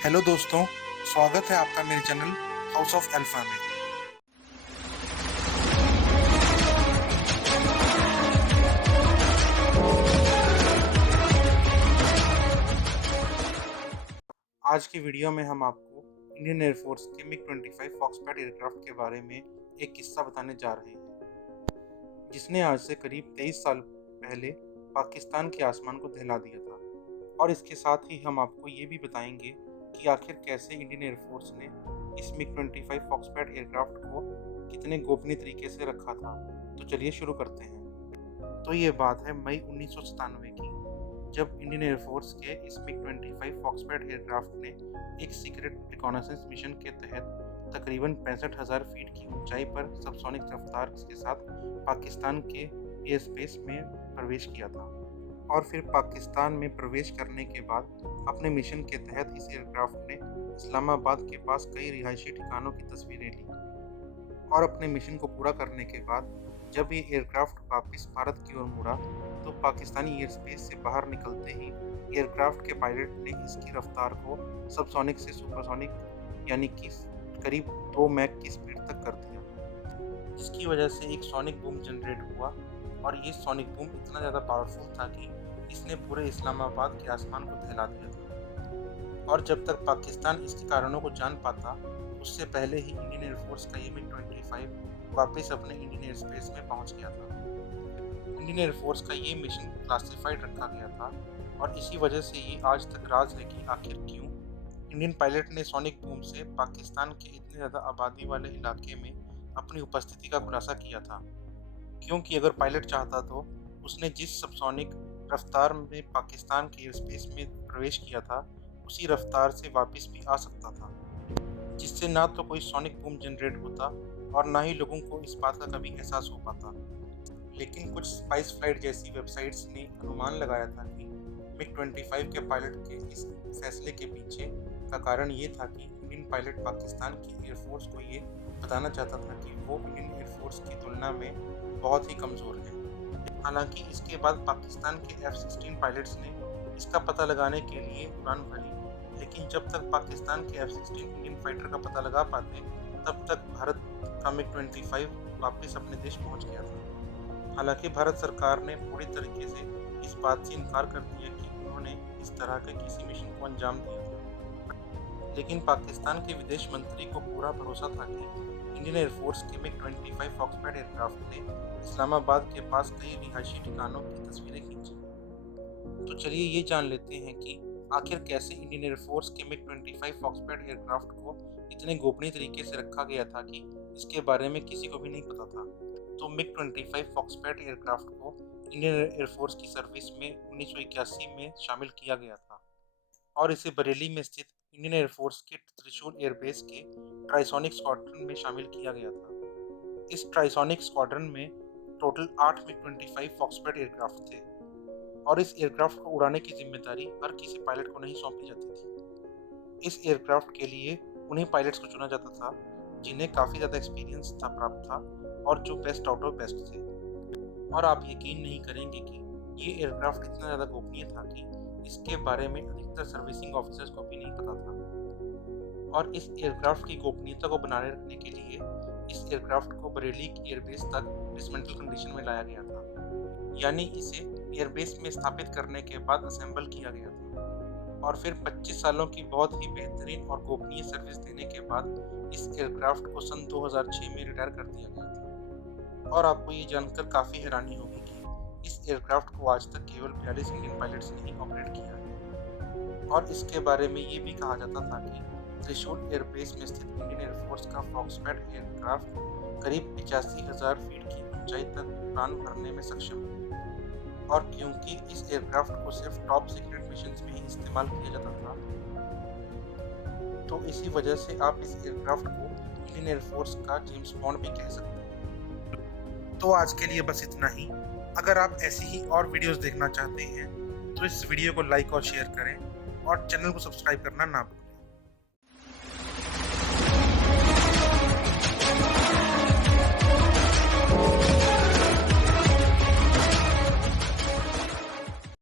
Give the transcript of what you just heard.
Hello दोस्तों, स्वागत है आपका मेरे चैनल हाउस ऑफ अल्फा में। आज की वीडियो में हम आपको इंडियन एयरफोर्स के MiG-25 फॉक्सट्रॉट एयरक्राफ्ट के बारे में एक किस्सा बताने जा रहे हैं, जिसने आज से करीब 23 साल पहले पाकिस्तान के आसमान को दहला दिया था। और इसके साथ ही हम आपको ये भी बताएंगे कि आखिर कैसे इंडियन एयरफोर्स ने इस MiG-25 फॉक्सट्रॉट एयरक्राफ्ट को कितने गोपनीय तरीके से रखा था। तो चलिए शुरू करते हैं। तो ये बात है मई 1997 की, जब इंडियन एयरफोर्स के इस MiG-25 फॉक्सट्रॉट एयरक्राफ्ट ने एक सीक्रेट रिकॉनेसेंस मिशन के तहत तकरीबन 65,000 फीट की ऊंचाई पर सबसोनिक रफ्तार के साथ पाकिस्तान के एयर स्पेस में प्रवेश किया था। और फिर पाकिस्तान में प्रवेश करने के बाद अपने मिशन के तहत इस एयरक्राफ्ट ने इस्लामाबाद के पास कई रिहायशी ठिकानों की तस्वीरें ली। और अपने मिशन को पूरा करने के बाद जब ये एयरक्राफ्ट वापस भारत की ओर मुड़ा, तो पाकिस्तानी एयर स्पेस से बाहर निकलते ही एयरक्राफ्ट के पायलट ने इसकी रफ्तार को सबसोनिक से सुपरसोनिक यानी कि करीब 2 मैक की स्पीड तक कर दिया, जिसकी वजह से एक सोनिक बूम जनरेट हुआ। और ये सोनिक बूम इतना ज़्यादा पावरफुल था कि इसने पूरे इस्लामाबाद के आसमान को दहला दिया था। और जब तक पाकिस्तान इसके कारणों को जान पाता, उससे पहले ही इंडियन एयरफोर्स का ये MiG-25 वापस अपने इंडियन एयर स्पेस में पहुंच गया था। इंडियन एयरफोर्स का ये मिशन क्लासिफाइड रखा गया था, और इसी वजह से ये आज तक राज है कि आखिर क्यों इंडियन पायलट ने सोनिक बूम से पाकिस्तान के इतने ज़्यादा आबादी वाले इलाके में अपनी उपस्थिति का खुलासा किया था। क्योंकि अगर पायलट चाहता तो उसने जिस सबसोनिक रफ्तार में पाकिस्तान के एयर स्पेस में प्रवेश किया था, उसी रफ्तार से वापस भी आ सकता था, जिससे ना तो कोई सोनिक बूम जनरेट होता और ना ही लोगों को इस बात का कभी एहसास हो पाता। लेकिन कुछ स्पाइस फ्लाइट जैसी वेबसाइट्स ने अनुमान लगाया था कि MiG-25 के पायलट के इस फैसले के पीछे का कारण ये था कि इंडियन पायलट पाकिस्तान की एयरफोर्स को ये बताना चाहता था कि वो इंडियन एयरफोर्स की तुलना में बहुत ही कमज़ोर है। हालांकि इसके बाद पाकिस्तान के F-16 पायलट्स ने इसका पता लगाने के लिए उड़ान भरी, लेकिन जब तक पाकिस्तान के F-16 इंडियन फाइटर का पता लगा पाते, तब तक भारत का MiG-25 वापस अपने देश पहुंच गया था। हालांकि भारत सरकार ने पूरी तरीके से इस बात से इनकार कर दिया कि उन्होंने इस तरह के किसी मिशन को अंजाम दिया था। लेकिन पाकिस्तान के विदेश मंत्री को पूरा भरोसा था कि इंडियन एयरफोर्स के MiG-25 फॉक्सट्रॉट एयरक्राफ्ट ने इस्लामाबाद के पास कई रिहायशी ठिकानों की तस्वीरें खींची। तो चलिए ये जान लेते हैं कि आखिर कैसे इंडियन एयरफोर्स के MiG-25 फॉक्सट्रॉट एयरक्राफ्ट को इतने गोपनीय तरीके से रखा गया था कि इसके बारे में किसी को भी नहीं पता था। तो MiG-25 फॉक्सट्रॉट एयरक्राफ्ट को इंडियन एयरफोर्स की सर्विस में 1981 में शामिल किया गया था, और इसे बरेली में स्थित इंडियन एयरफोर्स के त्रिशूल एयरबेस के ट्राइसोनिक स्क्वाड्रन में शामिल किया गया था। इस ट्राइसोनिक स्क्वाड्रन में टोटल 8 MiG-25 फॉक्सट्रॉट एयरक्राफ्ट थे, और इस एयरक्राफ्ट को उड़ाने की जिम्मेदारी हर किसी पायलट को नहीं सौंपी जाती थी। इस एयरक्राफ्ट के लिए उन्हीं पायलट्स को चुना जाता था जिन्हें काफ़ी ज़्यादा एक्सपीरियंस था प्राप्त था, और जो बेस्ट आउट ऑफ बेस्ट थे। और आप यकीन नहीं करेंगे कि ये एयरक्राफ्ट इतना ज़्यादा गोपनीय था कि इसके बारे में अधिकतर सर्विसिंग ऑफिसर्स को भी नहीं पता था। और इस एयरक्राफ्ट की गोपनीयता को बनाए रखने के लिए इस एयरक्राफ्ट को बरेली एयरबेस तक डिसमेंटल कंडीशन में लाया गया था, यानी इसे एयरबेस में स्थापित करने के बाद असेंबल किया गया था। और फिर 25 सालों की बहुत ही बेहतरीन और गोपनीय सर्विस देने के बाद इस एयरक्राफ्ट को सन 2006 में रिटायर कर दिया गया था। और आपको ये जानकर काफ़ी हैरानी होगी कि इस एयरक्राफ्ट को आज तक केवल 42 इंडियन पायलट्स ने ही ऑपरेट किया है। और इसके बारे में ये भी कहा जाता था कि त्रिशूल एयरबेस में स्थित इंडियन एयरफोर्स का फॉक्सट्रॉट एयरक्राफ्ट करीब 85,000 फीट की ऊंचाई तक उड़ान भरने में सक्षम है। और क्योंकि इस एयरक्राफ्ट को सिर्फ टॉप सीक्रेट मिशंस में ही इस्तेमाल किया जाता था, तो इसी वजह से आप इस एयरक्राफ्ट को इंडियन एयरफोर्स का जेम्स बॉन्ड भी कह सकते हैं। तो आज के लिए बस इतना ही। अगर आप ऐसी ही और वीडियोस देखना चाहते हैं तो इस वीडियो को लाइक और शेयर करें, और चैनल को सब्सक्राइब करना ना भूलें।